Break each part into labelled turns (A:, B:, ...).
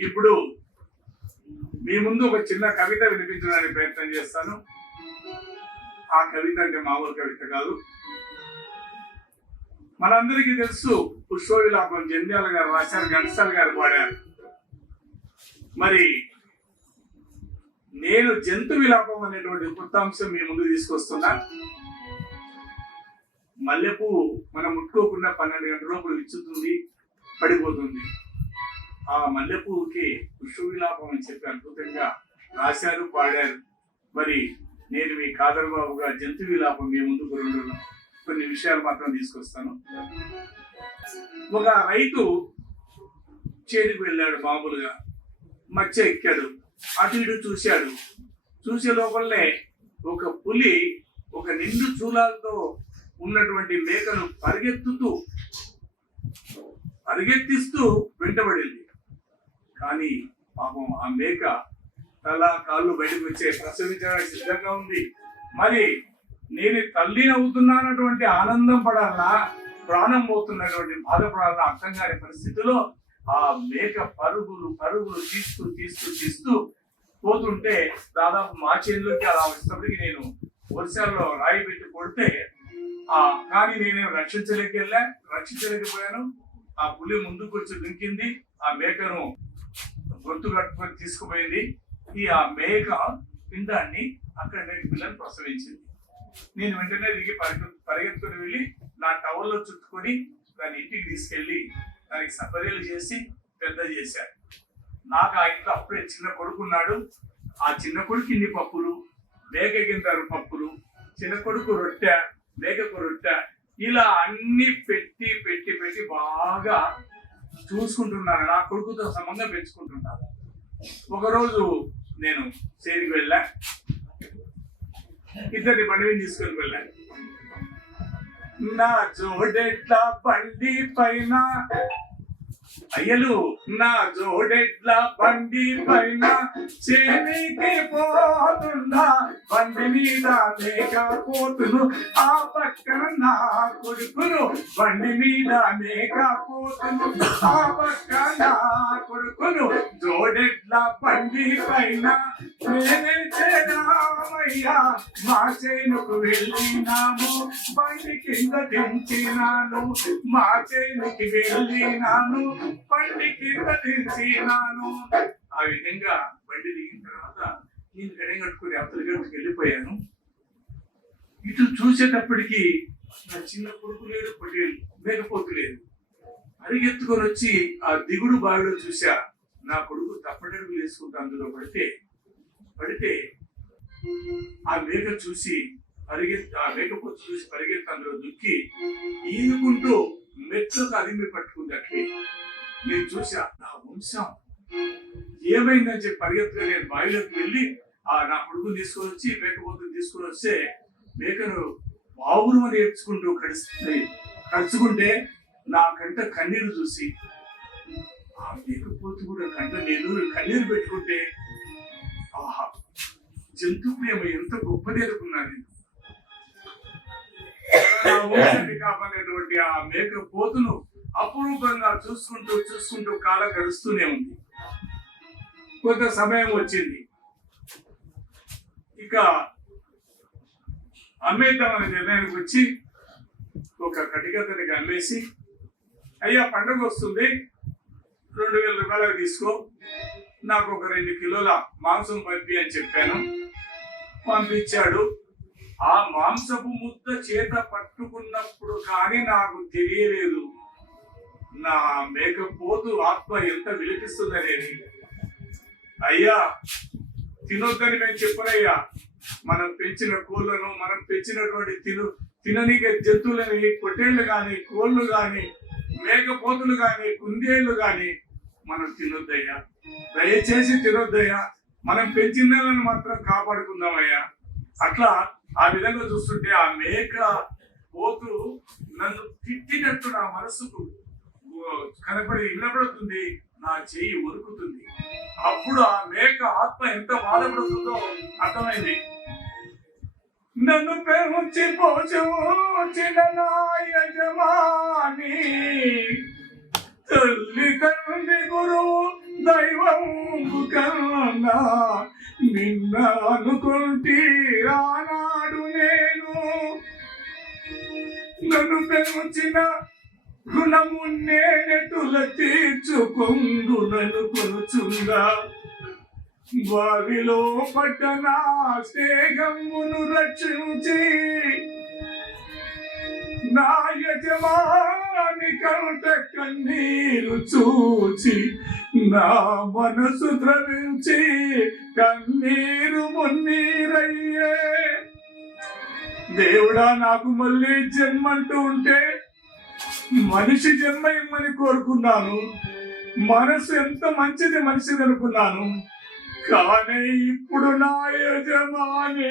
A: ఇప్పుడు మీ ముందు ఒక చిన్న కవిత వినిపించడానికి ప్రయత్నం చేస్తాను. ఆ కవిత అంటే మామూలు కవిత కాదు. మనందరికీ తెలుసు పుష్పవిలాపం జంధ్యాల గారు రాశారు ఘంటసాల గారు పాడారు. మరి నేను జంతు విలాపం అనేటువంటి కొత్త అంశం మీ ముందు తీసుకొస్తున్నా. మల్లెపువ్వు మనం ముట్టుకోకుండా పన్నెండు గంటల లోపల విచ్చుతుంది పడిపోతుంది. ఆ మల్లెపూకి పుష్ప విలాపం అని చెప్పి అద్భుతంగా రాశారు పాడారు. మరి నేను మీ కాదర్ బాబుగా జంతు విలాపం మీ ముందుకు రెండు కొన్ని విషయాలు మాత్రం తీసుకొస్తాను. ఒక రైతు చేతికి వెళ్ళాడు మామూలుగా. మధ్య ఎక్కాడు. అటు ఇటు చూశాడు. చూసే లోపలనే ఒక పులి ఒక నిండు చూలాలతో ఉన్నటువంటి మేకను పరిగెత్తుతూ పరిగెత్తిస్తూ వెంటబడింది. కానీ పాపం ఆ మేక తల కాళ్ళు బయటకు వచ్చే ప్రసవించడానికి సిద్ధంగా ఉంది. మరి నేను తల్లి అవుతున్నానటువంటి ఆనందం పడాలా ప్రాణం పోతున్నటువంటి బాధపడాలా అర్థం కాని పరిస్థితిలో ఆ మేక పరుగులు పరుగులు తీస్తూ తీస్తూ తీస్తూ పోతుంటే దాదాపు మా చేతిలోకి అలా వచ్చినప్పటికీ నేను వర్షాల్లో రాయి పెట్టి కొడితే ఆ కానీ నేనేం రక్షించలేకెళ్ళా రక్షించలేకపోయాను. ఆ పులి ముందుకు వచ్చి దుంకింది ఆ మేకను గొంతు కట్టుకొని తీసుకుపోయింది. ఈ ఆ మేక పిండాన్ని అక్కడ మేక పిల్లని ప్రసవించింది. నేను వెంటనే దిగి పరిగె పరిగెత్తుకుని వెళ్ళి నా టవల్లో చుట్టుకొని దాన్ని ఇంటికి తీసుకెళ్ళి దానికి సపర్యలు చేసి పెద్ద చేశాను. నాకు ఆ ఇంట్లో అప్పుడే చిన్న కొడుకున్నాడు. ఆ చిన్న కొడుకు ఇన్ని పప్పులు? మేక గింటారు పప్పులు. చిన్న కొడుకు రొట్టె మేకకు రొట్టె. ఇలా అన్ని పెట్టి పెట్టి పెట్టి బాగా చూసుకుంటున్నాను. నా కొడుకుతో సంబంధం పెంచుకుంటున్నాను. ఒకరోజు నేను చేరికి వెళ్ళా. ఇద్దరిని బండి తీసుకొని వెళ్ళాను నా జోడెట్ల బండి పైన అయ్యలు నా జోడెట్ల బండి పైన చేనికి పోతున్నా బండి మీద లేకపోతును ఆ పక్కన నా కొడుకును బండి మీద లేకపోతును ఆ పక్కన నా కొడుకును జోడెడ్ల బండి పైన నేనే చేరామయ్యా మా చేనుకు వెళ్ళినాము బండి కింద దించినాను మా చేనుకి వెళ్ళినాను బండి కింద దించినాను. ఆ విధంగా నేను గడి కట్టుకుని అవతల వెళ్ళిపోయాను. ఇటు చూసేటప్పటికి నా చిన్న కొడుకు లేడు పొట్టేలు మేకపోతు లేదు. అరిగెత్తుకొని వచ్చి ఆ దిగుడు బావిలో చూసా నా కొడుకు తప్పటడుగులు వేసుకుంటూ అందులో పడితే పడితే ఆ మేక చూసి పరిగెత్తి ఆ మేకపోతు చూసి పరిగెత్తి అందులో దుక్కి ఈదుకుంటూ మెట్లకు అదిమి పట్టుకుంది అట్లే. నేను చూసా నా వంశం ఏమైందని చెప్పి పరిగెత్తుగా నేను బావిలోకి వెళ్ళి నా కొడుకుని తీసుకొని వచ్చి మేకపోతుని తీసుకొని వస్తే మేకను బావురు అని ఏడ్చుకుంటూ కడుస్తుంది. కడుచుకుంటే నా కంట కన్నీరు చూసి ఆ మేకపోతు కూడా కంట నేను కన్నీరు పెట్టుకుంటే ఆహా జంతు ప్రేమ ఎంత గొప్పది అనుకున్నాను నేను. కాపాడేటువంటి ఆ మేక పోతును అపురూపంగా చూసుకుంటూ చూసుకుంటూ కాలం గడుస్తూనే ఉంది. కొంత సమయం వచ్చింది. ఇక అమ్మేద్దామనే నిర్ణయానికి వచ్చి ఒక కటికతనికి అమ్మేసి అయ్యా పండుగ వస్తుంది. రెండు వేల రూపాయలకు తీసుకో. నాకు ఒక రెండు కిలోల మాంసం పంపి అని చెప్పాను. పంపించాడు. ఆ మాంసపు ముద్ద చేత పట్టుకున్నప్పుడు కానీ నాకు తెలియలేదు. నా మేకపోతు ఆత్మ ఎంత విలిపిస్తుందనేది. అయ్యా తినొద్దని మేము చెప్పనయ్యా. మనం పెంచిన కోళ్ళను మనం పెంచినటువంటి తిను తినని జంతువులని పొట్టేళ్ళు కానీ కోళ్ళు కానీ మేకపోతులు కానీ కుందేళ్ళు కానీ మనం తినొద్దయ్యా. దయచేసి తినొద్దయ్యా. మనం పెంచిన మాత్రం కాపాడుకుందామయ్యా. అట్లా ఆ విధంగా చూస్తుంటే ఆ మేక పోతు నన్ను తిట్టినట్టు నా మనసుకు కనపడి వినపడుతుంది. నా చేయి ఉరుకుతుంది అప్పుడు ఆ మేక ఆత్మ ఎంత బాధపడుతుందో అర్థమైంది. నన్ను పెంచి పోచూచిన నా యజమాని. తల్లి తండ్రి గురువు దైవం నిన్న అనుకుంటే ఆనాడు నేను. నన్ను పెంచిన గుణము నేనెటుల తీర్చుకుందునను కొనుచుందా వారిలో పట్టనా స్నేహమును రక్షించి నా యజమాని కంట కన్నీరు చూచి నా మనసు ద్రవించి కన్నీరు మున్నీరయ్యే. దేవుడా నాకు మళ్ళీ జన్మంటూ ఉంటే మనిషి జన్మ ఇమ్మని కోరుకున్నాను. మనసు ఎంత మంచిది మనిషిది అనుకున్నాను. కానీ ఇప్పుడు నా యజమాని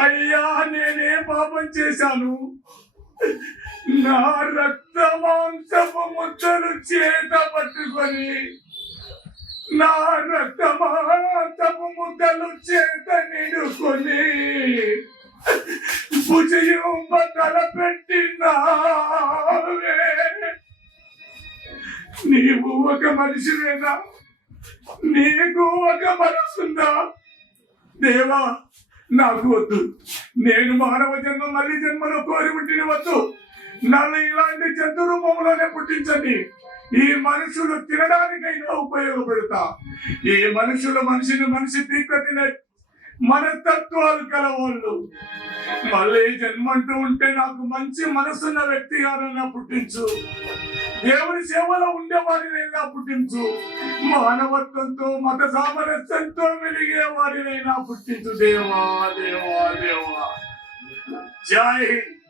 A: అయ్యా నేనే పాపం చేశాను. నా రక్త మాంసపు ముద్దలు చేత పట్టుకొని నా రక్త మాంసపు ముద్దలు చేత నిడుకొని భుజయం పెట్టినా ఒక మనిషినేనా నీకు ఒక మనసుందా దేవా నాకు వద్దు. నేను మానవ జన్మ మళ్ళీ జన్మలో కోరి పుట్టిన వద్దు. నన్ను ఇలాంటి జంతు రూపంలోనే పుట్టించండి. ఈ మనుషులు తినడానికైనా ఉపయోగపడతా. ఈ మనుషులు మనిషిని మనిషి పీక తినే మనస్తత్వాలు కలవాళ్ళు. మళ్ళీ జన్మంటూ ఉంటే నాకు మంచి మనసున్న వ్యక్తిగానైనా పుట్టించు. దేవుని సేవలో ఉండే వారినైనా పుట్టించు. మానవత్వంతో మత సామరస్యంతో వెలిగే వారినైనా పుట్టించు. దేవా దేవా దేవా. జై హింద్.